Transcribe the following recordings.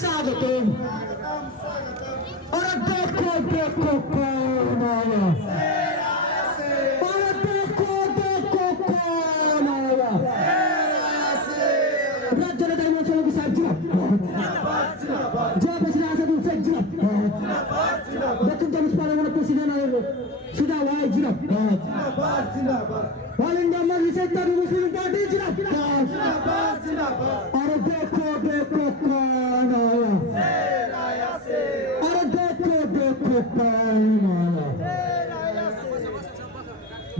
স্বাগতম ওরা দেখো দেখো কোন ওরা দেখো দেখো কোন আয়া রাজ্য নেতা ইমন সরকি সাহেব জিন্দাবাদ জয় প্রেসিডেন্ট আসাদুল শেখ জিন্দাবাদ দক্ষিণ চব্বিশ পরগনা প্রেসিডেন্ট সুদা ওয়াই জিন্দাবাদ অল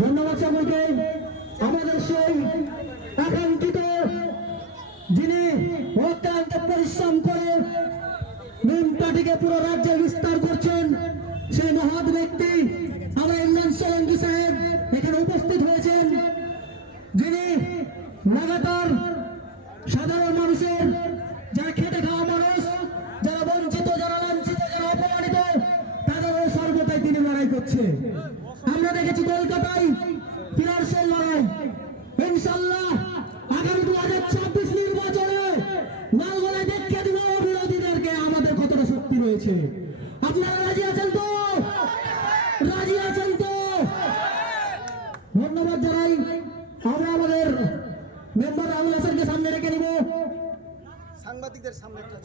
ধন্যবাদ সকলকে। আমাদের সেই আকাঙ্ক্ষিত যিনি অত্যন্ত পরিশ্রম করে নিম পার্টিকে পুরো রাজ্যে বিস্তার করছেন, সেই মহৎ ব্যক্তি আমরা ইমরান সোলঙ্কি সাহেব এখানে উপস্থিত হয়েছেন, যিনি লাগাতার রয়েছে আপনারা রাজি আছেন তো? রাজি আছেন তো? ধন্যবাদ জানাই। আমরা আমাদের মেম্বার রাহুল হাসানকে সামনে রেখে নিব। সাংবাদিকদের সামনে একটা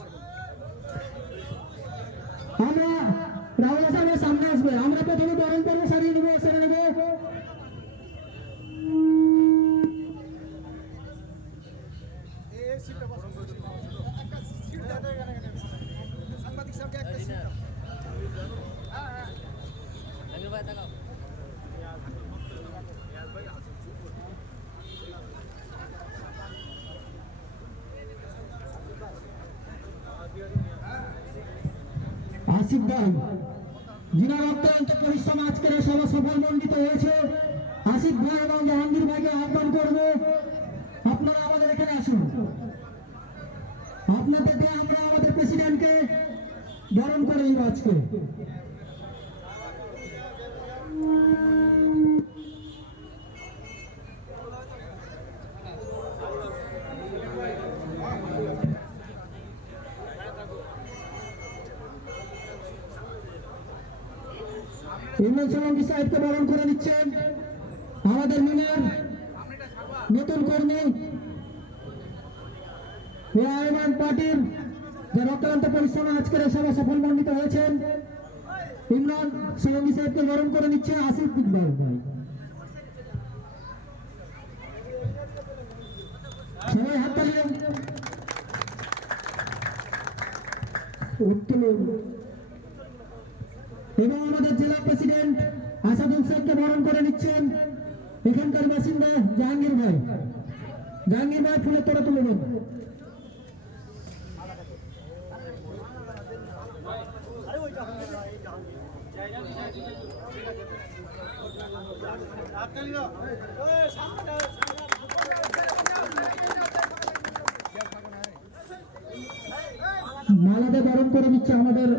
আমরা রাহুল হাসানের সামনে আসবে। আমরা প্রথমে বরণ পর্ব সারিয়ে নিব সেরে নেব এই সিটটা বসুন একটা সিট দাও এখানে এখানে সাংবাদিক সাহেবকে একটা সিট দাও আসিফ ভাই যিনার অত্যন্ত পরিশ্রম আজকের সভা সফল মণ্ডিত হয়েছে। আসিফ ভাই এবং জাহাঙ্গীর ভাইকে আহ্বান করব। আপনারা আমাদের এখানে আসুন। আপনাদের আমরা আমাদের প্রেসিডেন্টকে বরণ করে নিব আজকে। ইমরান সোলঙ্কি সাহেবকে বরণ করে নিচ্ছেন। আমাদের মিনের নতুন কর্মী আয়মান পার্টির যারা অত্যন্ত পরিশ্রমে আজকের এই সভা সফল মণ্ডিত হয়েছেন, ইমরান সোলঙ্কি সাহেবকে বরণ করে নিচ্ছে আসিফ ইকবাল ভাই। সবাই হাত তালি দেন। এবং আমাদের জেলা প্রেসিডেন্ট আসাদুল শেখকে বরণ করে নিচ্ছেন এখানকার বাসিন্দা জাহাঙ্গীর ভাই। জাহাঙ্গীর ভাই, ফুলের তোরা তুলে দেন মালাতে বরণ করে দিচ্ছে আমাদের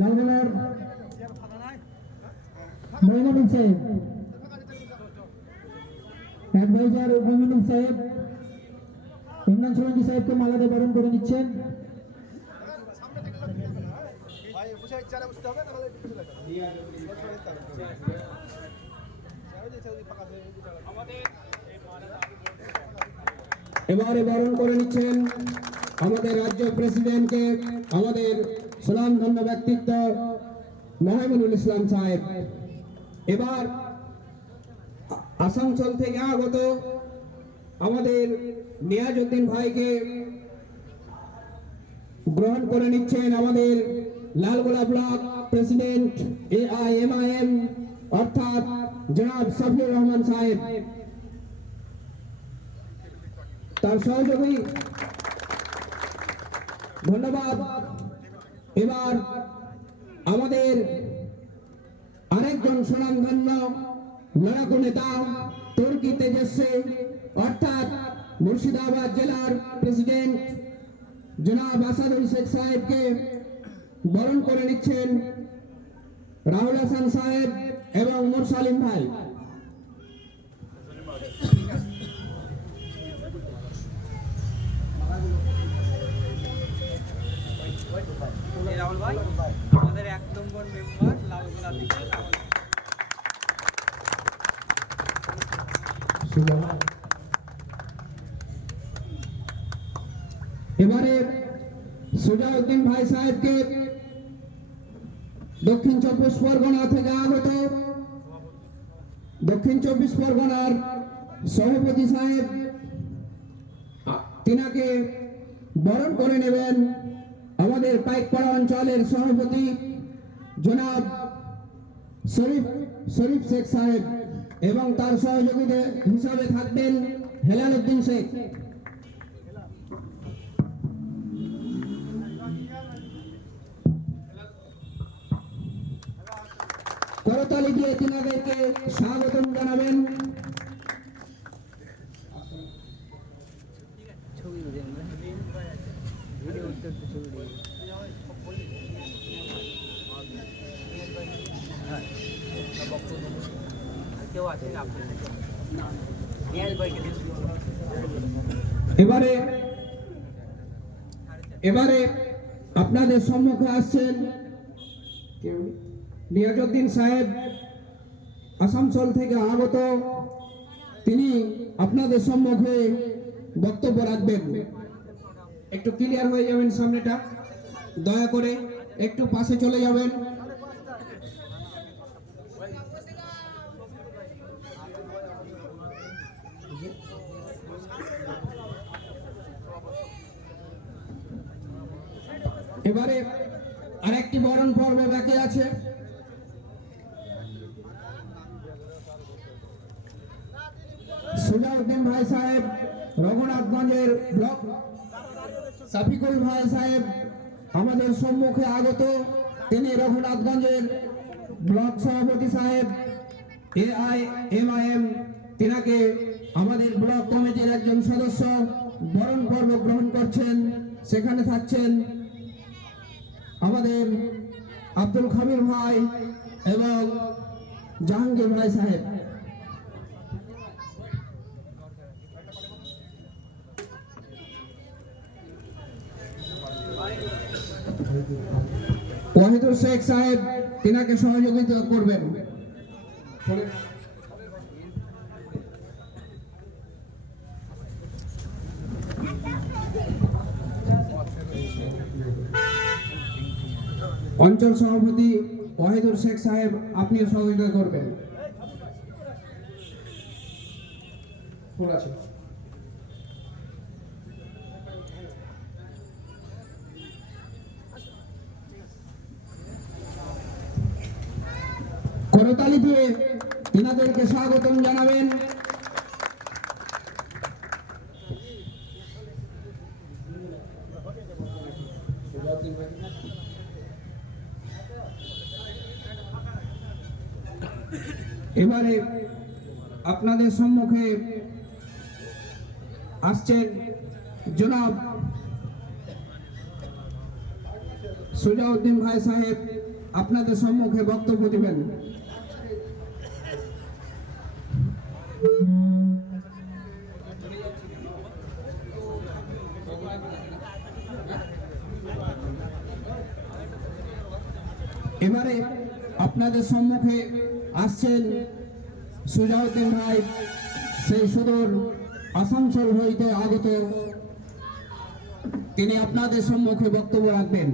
লালগোলার মইনুল সাহেব। অ্যাডভাইজার মইনুল সাহেব ইমরান সোলঙ্কি সাহেবকে মালাতে বরণ করে নিচ্ছেন। এবারে বরণ করে নিচ্ছেন আমাদের রাজ্য প্রেসিডেন্টকে আমাদের সুনামধন্য ব্যক্তিত্ব মেহমুনুল ইসলাম সাহেব। এবার আসানসোল থেকে আগত আমাদের নিয়াজউদ্দিন ভাইকে গ্রহণ করে নিচ্ছেন আমাদের Lalgola block president A I M I M অর্থাৎ জনাব সাফিউর রহমান সাহেব। তার সহযোগী। ধন্যবাদ। এবার আমাদের আরেকজন সুনামধন্য লড়াকু নেতা তুর্কি তেজস্বী, অর্থাৎ মুর্শিদাবাদ জেলার প্রেসিডেন্ট জনাব আসাদুল শেখ সাহেবকে বরণ করে নিচ্ছেন রাহুল হাসান সাহেব এবং মুরসালিম ভাই। রাহুল ভাই? মেম্বার লালগোলা থেকে রাহুল এবারে সুজাউদ্দিন ভাই সাহেবকে দক্ষিণ চব্বিশ পরগনা থেকে আগত দক্ষিণ চব্বিশ পরগনার সভাপতি সাহেব আ- তিনাকে বরণ করে নেবেন আমাদের পাইকপাড়া অঞ্চলের সভাপতি জনাব শরীফ শরীফ শেখ সাহেব এবং তার সহযোগী হিসাবে থাকবেন হেলাল উদ্দিন শেখ। করতালি দিয়ে তিনাদেরকে স্বাগতম জানাবেন। ছবি ছবি উঠে হ্যাঁ বক্তব্য কেউ আছেন আপনি নিয়াজ ভাইকে দিন এবারে এবারে আপনাদের সম্মুখে আসছেন নিয়াজউদ্দিন সাহেব, আসানসোল থেকে আগত। তিনি আপনাদের সম্মুখে বক্তব্য রাখবেন। একটু ক্লিয়ার হয়ে যাবেন সামনেটা। দয়া করে একটু পাশে চলে যাবেন। এবারে আরেকটি বরণ পর্ব বাকি আছে। সুজাউদ্দিন ভাই সাহেব, রঘুনাথগঞ্জের ব্লক। সাফিকুল ভাই সাহেব, আমাদের সম্মুখে আগত। তিনি রঘুনাথগঞ্জের ব্লক সভাপতি সাহেব A I M I M তিনাকে আমাদের ব্লক কমিটির একজন সদস্য বরণ পর্ব গ্রহণ করছেন। সেখানে থাকছেন আমাদের আব্দুল খামির ভাই এবং জাহাঙ্গীর ভাই সাহেব। ওয়াহিদুল শেখ সাহেব তিনাকে সহযোগিতা করবেন। অঞ্চল সভাপতি ওয়াহিদুল শেখ সাহেব আপনিও সহযোগিতা করবেন। ফুল আছে। করতালি দিয়ে স্বাগতম জানাবেন। এবারে আপনাদের সম্মুখে আসছেন জনাব সুজাউদ্দিন ভাই সাহেব, আপনাদের সম্মুখে বক্তব্য দিবেন। এবারে আপনাদের সম্মুখে আসছেন সুজাউদ্দিন ভাই সেই সুদূর আসানসোল হইতে আগত। তিনি আপনাদের সম্মুখে বক্তব্য রাখবেন।